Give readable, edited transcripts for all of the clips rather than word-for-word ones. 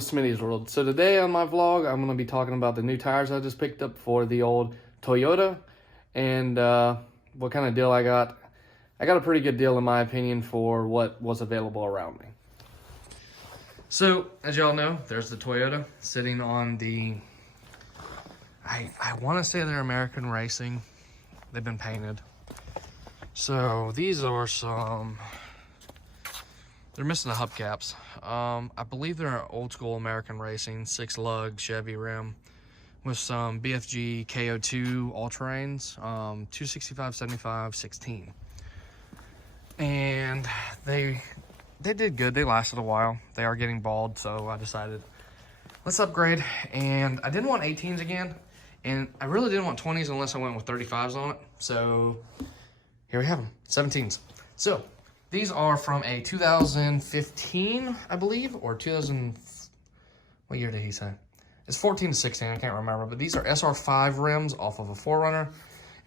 Smitty's World. So today on my vlog, I'm going to be talking about the new tires I just picked up for the old Toyota and what kind of deal I got. I got a pretty good deal in my opinion for what was available around me. So as y'all know, there's the Toyota sitting on the, I want to say they're American Racing. They've been painted. So these are some, they're missing the hubcaps. I believe they're old school American Racing 6-lug Chevy rim with some BFG KO2 all-terrains, 265, 75, 16. And they did good. They lasted a while. They are getting bald, so I decided let's upgrade. And I didn't want 18s again, and I really didn't want 20s unless I went with 35s on it. So here we have them, 17s. So these are from a 2015, I believe, or 2000, what year did he say? It's 14 to 16, I can't remember, but these are SR5 rims off of a 4Runner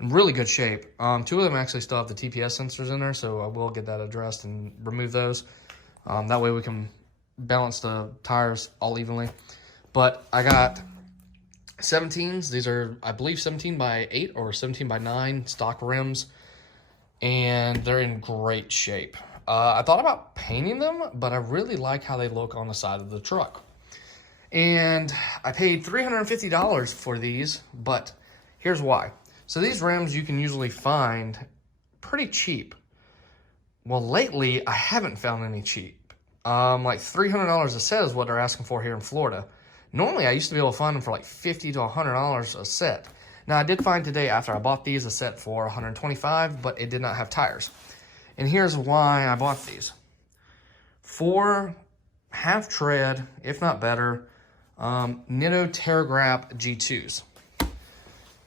in really good shape. Two of them actually still have the TPS sensors in there, so I will get that addressed and remove those. That way we can balance the tires all evenly. But I got 17s. These are, I believe, 17 by 8 or 17 by 9 stock rims, and they're in great shape. I thought about painting them, but I really like how they look on the side of the truck. And I paid $350 for these, but here's why. So these rims you can usually find pretty cheap. Well, lately I haven't found any cheap. Like $300 a set is what they're asking for here in Florida. Normally I used to be able to find them for like $50 to $100 a set. Now I did find today after I bought these a set for $125, but it did not have tires. And here's why I bought these. 4 half tread, if not better, Nitto TerraGrap G2s.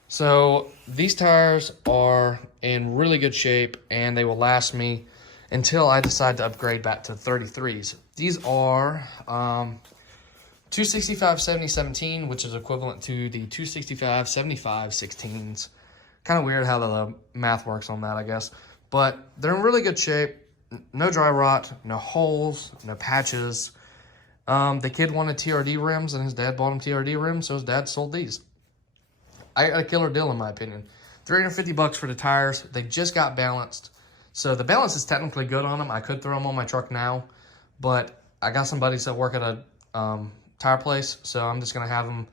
So these tires are in really good shape and they will last me until I decide to upgrade back to 33s. These are 265 70 17, which is equivalent to the 265 75 16s. Kind of weird how the math works on that, I guess. But they're in really good shape. No dry rot, no holes, no patches. The kid wanted TRD rims and his dad bought him TRD rims, so his dad sold these. I got a killer deal in my opinion. $350 for the tires. They just got balanced. So the balance is technically good on them. I could throw them on my truck now, but I got some buddies that work at a tire place, so I'm just gonna have them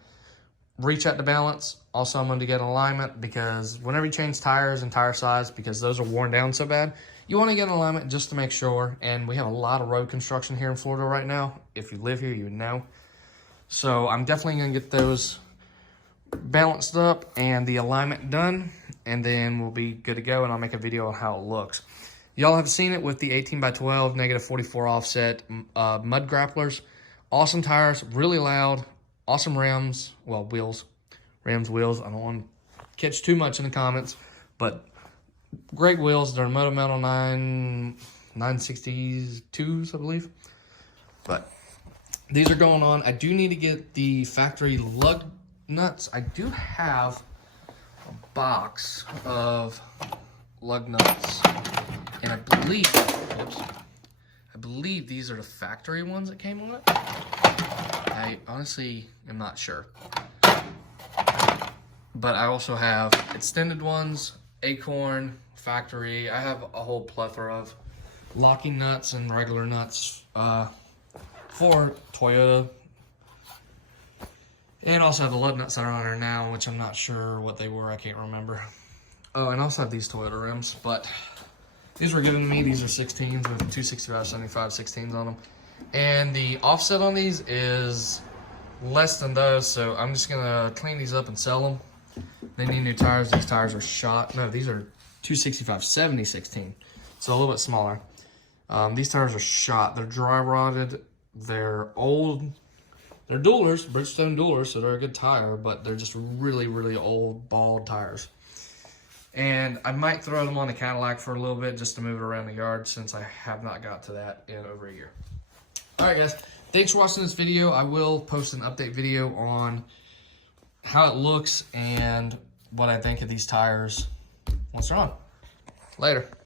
recheck the balance. Also, I'm going to get an alignment because whenever you change tires and tire size, because those are worn down so bad, you want to get an alignment just to make sure. And we have a lot of road construction here in Florida right now. If you live here, you would know. So I'm definitely going to get those balanced up and the alignment done, and then we'll be good to go, and I'll make a video on how it looks. Y'all have seen it with the 18 by 12 negative 44 offset mud grapplers. Awesome tires, really loud, awesome rims, well, wheels. Rims, wheels, I don't want to catch too much in the comments, but great wheels. They're Moto Metal 962s, I believe. But these are going on. I do need to get the factory lug nuts. I do have a box of lug nuts, and I believe these are the factory ones that came with it. I honestly am not sure. But I also have extended ones, Acorn, factory. I have a whole plethora of locking nuts and regular nuts for Toyota. And also have the lug nuts that are on there now, which I'm not sure what they were. I can't remember. Oh, and I also have these Toyota rims, but these were given to me. These are 16s with 265, 75, 16s on them. And the offset on these is less than those, so I'm just gonna clean these up and sell them. They need new tires. These tires are shot. No, these are 265 70 16, so a little bit smaller. These tires are shot. They're dry rotted. They're old. They're dualers, Bridgestone dualers, so they're a good tire, but they're just really, really old, bald tires. And I might throw them on the Cadillac for a little bit just to move it around the yard, since I have not got to that in over a year. All right, guys. Thanks for watching this video. I will post an update video on how it looks and what I think of these tires once they're on. Later.